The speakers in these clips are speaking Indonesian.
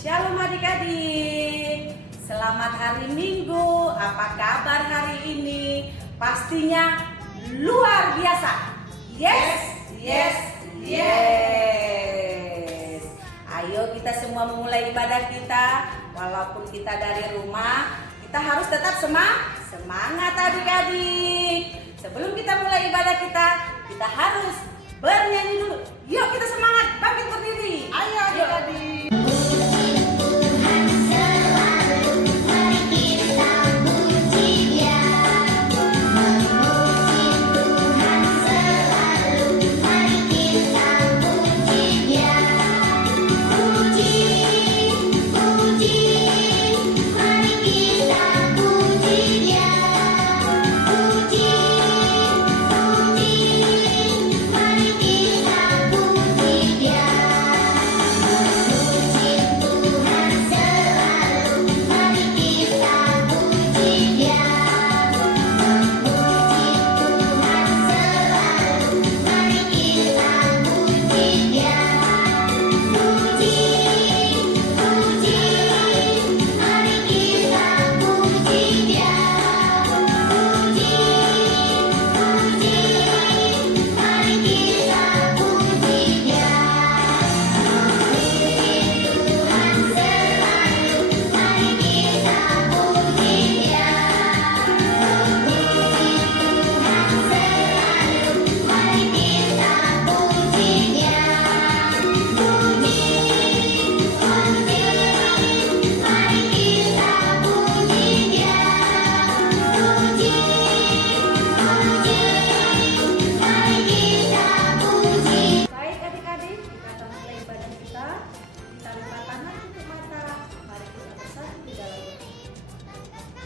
Shalom adik-adik, selamat hari Minggu. Apa kabar hari ini? Pastinya luar biasa. Yes. Ayo kita semua memulai ibadah kita. Walaupun kita dari rumah, kita harus tetap semangat adik-adik. Sebelum kita mulai ibadah kita harus bernyanyi dulu. Yuk kita semangat, bangkit berdiri. Ayo adik-adik.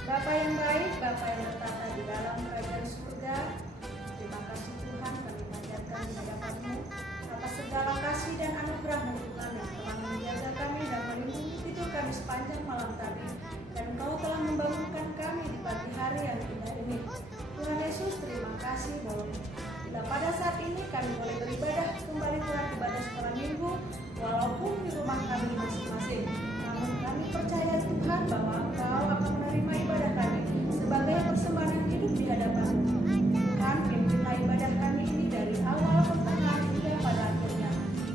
Bapa yang baik, Bapa yang bertata di dalam kerajaan surga, terima kasih Tuhan kami panjatkan di hadapan-Mu atas segala kasih dan anugerah-Mu Tuhan yang telah menjaga kami dan melindungi tidur kami sepanjang malam tadi, dan Engkau telah membangunkan kami di pagi hari yang indah ini. Tuhan Yesus, terima kasih bahwa bila pada saat ini kami boleh beribadah kembali Tuhan ibadah sekolah minggu, walaupun di rumah kami masing-masing. Namun kami percaya Tuhan bahwa Engkau akan menerima ibadah kami sebagai persembahan yang hidup di hadapan-Mu. Tuhan, pimpinlah ibadah kami ini dari awal pertengahan hingga pada akhirnya.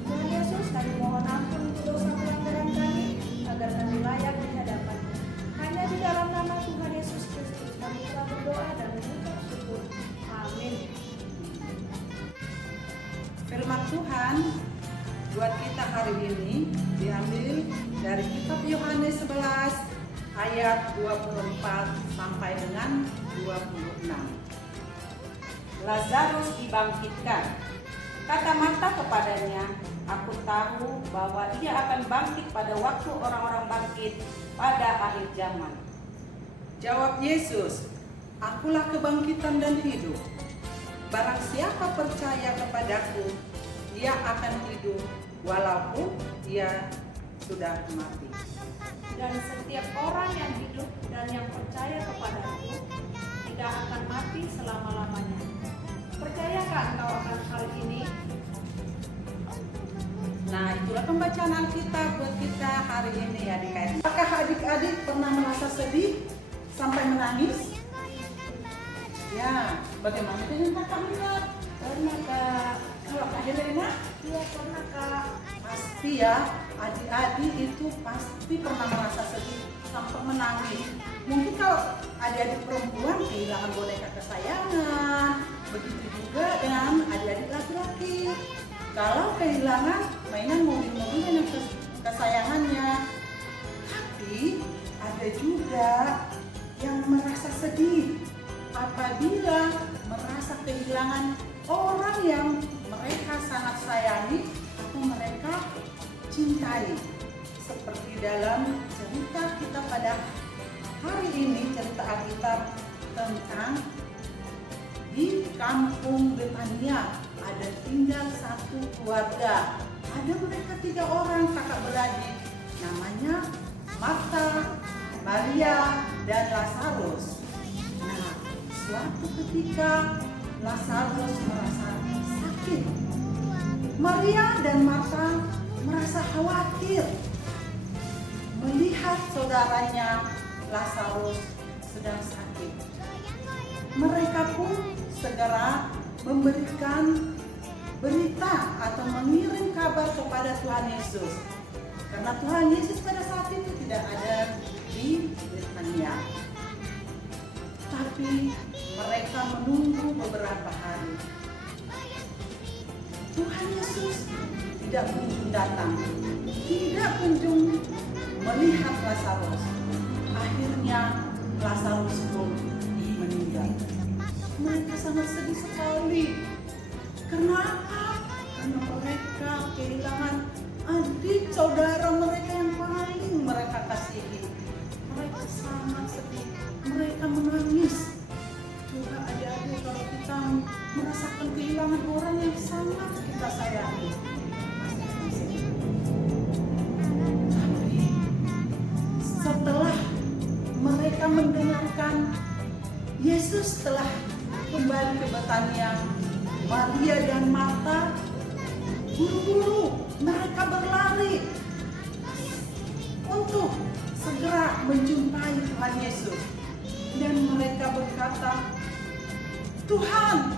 Tuhan Yesus, kami mohon ampun untuk dosa pelanggaran kami agar kami layak di hadapan-Mu. Hanya di dalam nama Tuhan Yesus Kristus kami telah berdoa dan mengucap syukur. Amin. Firman Tuhan buat kita hari ini diambil dari kitab Yohanes 11 ayat 24 sampai dengan 26. Lazarus dibangkitkan. Kata Marta kepadanya, "Aku tahu bahwa ia akan bangkit pada waktu orang-orang bangkit pada akhir zaman." Jawab Yesus, "Akulah kebangkitan dan hidup. Barang siapa percaya kepadaku, dia akan hidup walaupun dia sudah mati. Dan setiap orang yang hidup dan yang percaya kepadaku tidak akan mati selama-lamanya. Percayakah engkau akan hal ini?" Nah, itulah pembacaan Alkitab buat kita hari ini adik-adik. Apakah adik-adik pernah merasa sedih sampai menangis? Ya, bagaimana dengan kakak Mina? Pernah Kak. Kalau Kak Helena? Iya pernah Kak. Pasti ya, adik-adik itu pasti pernah merasa sedih sampai menangis. Mungkin kalau adik-adik perempuan kehilangan boneka kesayangan, begitu juga dengan adik-adik laki-laki. Kalau kehilangan mainan mobil-mobil yang kesayangannya. Tapi ada juga yang merasa sedih apabila merasa kehilangan orang yang mereka sangat sayangi atau mereka cintai. Seperti dalam cerita kita pada hari ini, cerita Alkitab tentang di kampung Betania ada tinggal satu keluarga. Ada mereka 3 orang kakak beradik, namanya Marta, Maria, dan Lazarus. Nah, suatu ketika Lazarus merasa sakit. Maria dan Marta merasa khawatir. melihat saudaranya Lazarus sedang sakit. Mereka pun segera memberikan berita atau mengirim kabar kepada Tuhan Yesus. Karena Tuhan Yesus pada saat itu tidak ada di Betania. Tapi mereka menunggu beberapa hari. Tuhan Yesus tidak kunjung datang, tidak kunjung melihat Lazarus. Akhirnya Lazarus pun meninggal. Mereka sangat sedih sekali. Kenapa? Karena mereka kehilangan adik saudara mereka yang paling mereka kasihi. Mereka sangat sedih. Mereka menangis. Coba adik-adik, kalau kita merasakan kehilangan orang yang sangat kita sayangi, tapi setelah mereka mendengarkan Yesus telah kembali ke Betania, Maria dan Marta buru-buru mereka berlari untuk segera menjumpai Tuhan Yesus. Dan mereka berkata, Tuhan,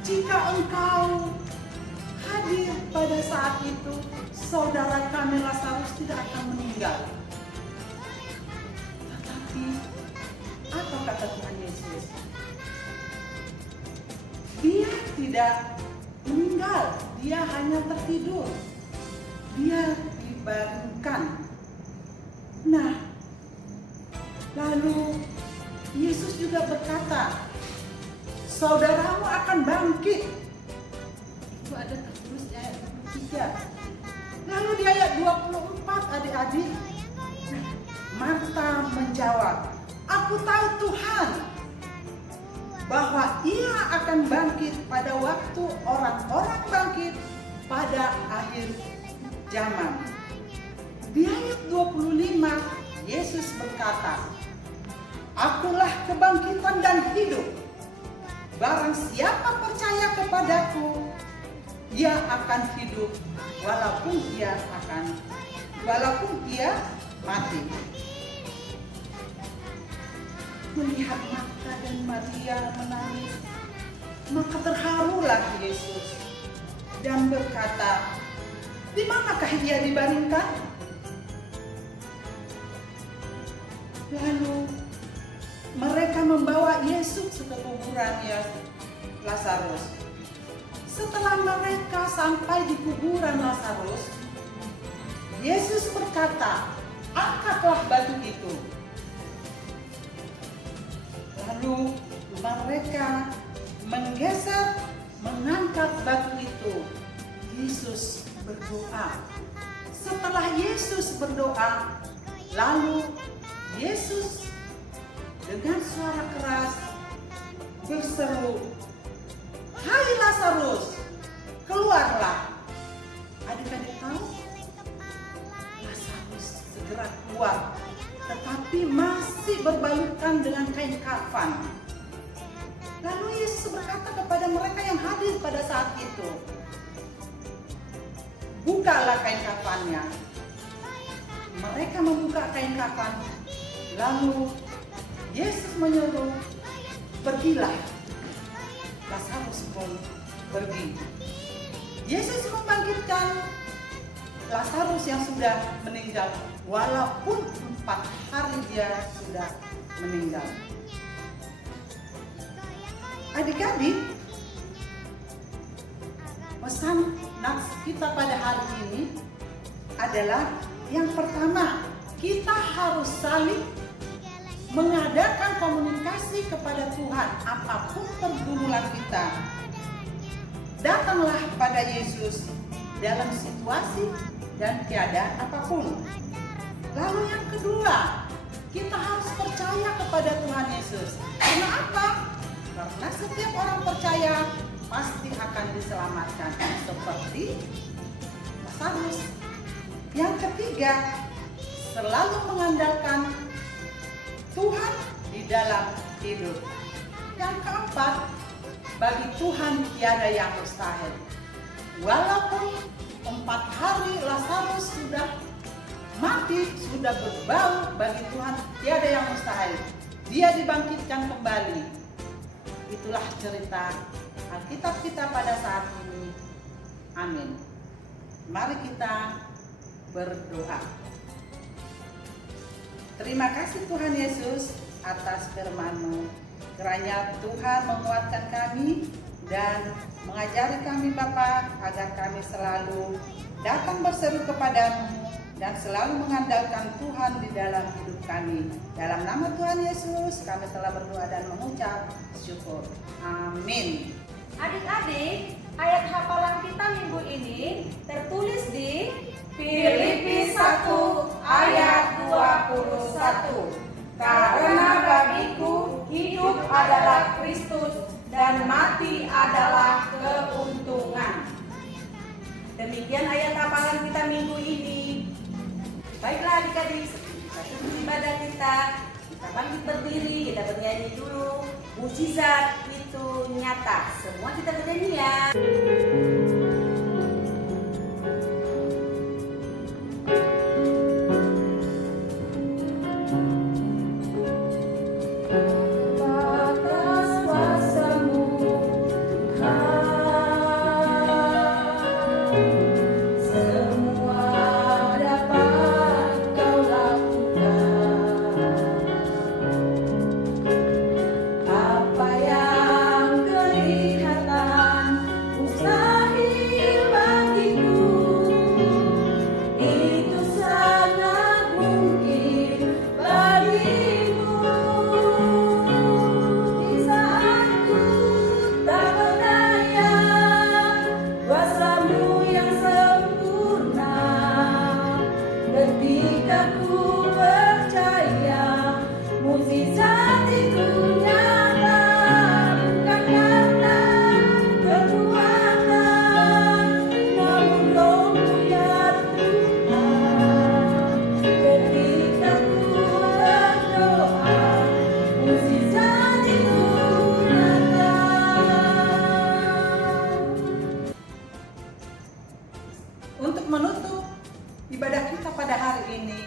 jika Engkau hadir pada saat itu, saudara kami Lazarus tidak akan meninggal. Tetapi apa kata Tuhan Yesus? Dia tidak meninggal, dia hanya tertidur. Dia dibaringkan. Nah, lalu Yesus juga berkata, saudaramu akan bangkit. Itu ada tertulis di ayat 23. Lalu di ayat 24, adik-adik, Marta menjawab, aku tahu Tuhan, bahwa ia akan bangkit pada waktu orang-orang bangkit pada akhir zaman. Di ayat 25, Yesus berkata, akulah kebangkitan dan hidup. Barang siapa percaya kepadaku, ia akan hidup walaupun ia mati. Melihat Marta dan Maria menangis, maka terharulah Yesus dan berkata, di manakah ia dibaringkan? Lalu mereka membawa Yesus ke kuburan Lazarus. Setelah mereka sampai di kuburan Lazarus, Yesus berkata, angkatlah batu itu. Lalu mereka mengangkat batu itu. Yesus berdoa. Setelah Yesus berdoa, lalu Yesus dengan suara keras berseru, hai Lazarus, keluarlah. Adik-adik tahu? Lazarus segera keluar, tetapi masih berbalutkan dengan kain kafan. Lalu Yesus berkata kepada mereka yang hadir pada saat itu, bukalah kain kafannya. Mereka membuka kain kafan. Lalu Yesus menyuruh, pergilah. Lazarus pun pergi. Yesus membangkitkan Lazarus yang sudah meninggal, walaupun 4 hari dia sudah meninggal. Adik-adik, pesan nats kita pada hari ini adalah yang pertama, kita harus saling mengadakan komunikasi kepada Tuhan apapun pergumulan kita. Datanglah pada Yesus dalam situasi dan keadaan apapun. Lalu yang kedua, kita harus percaya kepada Tuhan Yesus. Karena apa? Karena setiap orang percaya pasti akan diselamatkan, seperti Lazarus. Yang ketiga, selalu mengandalkan Tuhan di dalam hidup. Yang keempat, bagi Tuhan tiada yang mustahil. Walaupun 4 hari Lazarus sudah mati sudah berbau bagi Tuhan, tiada yang mustahil. Dia dibangkitkan kembali. Itulah cerita Alkitab kita pada saat ini. Amin. Mari kita berdoa. Terima kasih Tuhan Yesus atas firman-Mu. Kiranya Tuhan menguatkan kami dan mengajari kami Bapa, agar kami selalu datang berseru kepadamu dan selalu mengandalkan Tuhan di dalam hidup kami. Dalam nama Tuhan Yesus kami telah berdoa dan mengucap syukur. Amin. Adik-adik, ayat hafalan kita minggu ini tertulis di Filipi 1 ayat 21. Karena bagiku hidup adalah Kristus dan mati adalah keuntungan. Demikian ayat hafalan kita minggu ini. Baiklah adik-adik, kita tutup ibadah kita bangkit berdiri, kita bernyanyi dulu. Mukjizat itu nyata. Semua kita bernyanyi ya. Untuk menutup ibadah kita pada hari ini,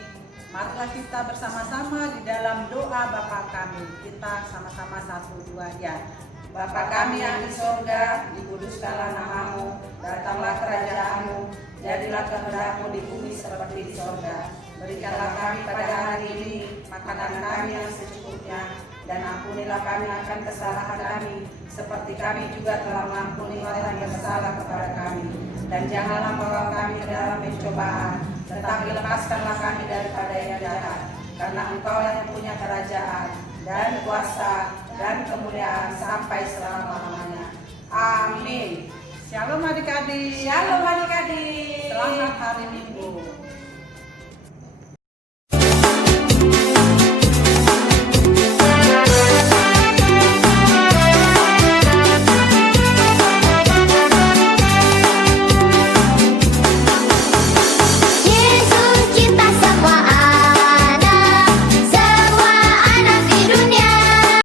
marilah kita bersama-sama di dalam doa Bapa kami. Kita sama-sama 1, 2 ya. Bapa kami yang di sorga, dikuduskanlah namamu, datanglah kerajaanmu, jadilah kehendak-Mu di bumi seperti di sorga. Berikanlah kami pada hari ini makanan kami yang secukupnya, dan ampunilah kami akan kesalahan kami, seperti kami juga telah mengampuni orang yang bersalah kepada kami. Dan janganlah membawa kami ke dalam pencobaan, tetapi lepaskanlah kami daripada yang jahat. Karena Engkau yang punya kerajaan, dan kuasa, dan kemuliaan sampai selama-lamanya. Amin. Shalom adik-adik. Shalom adik-adik.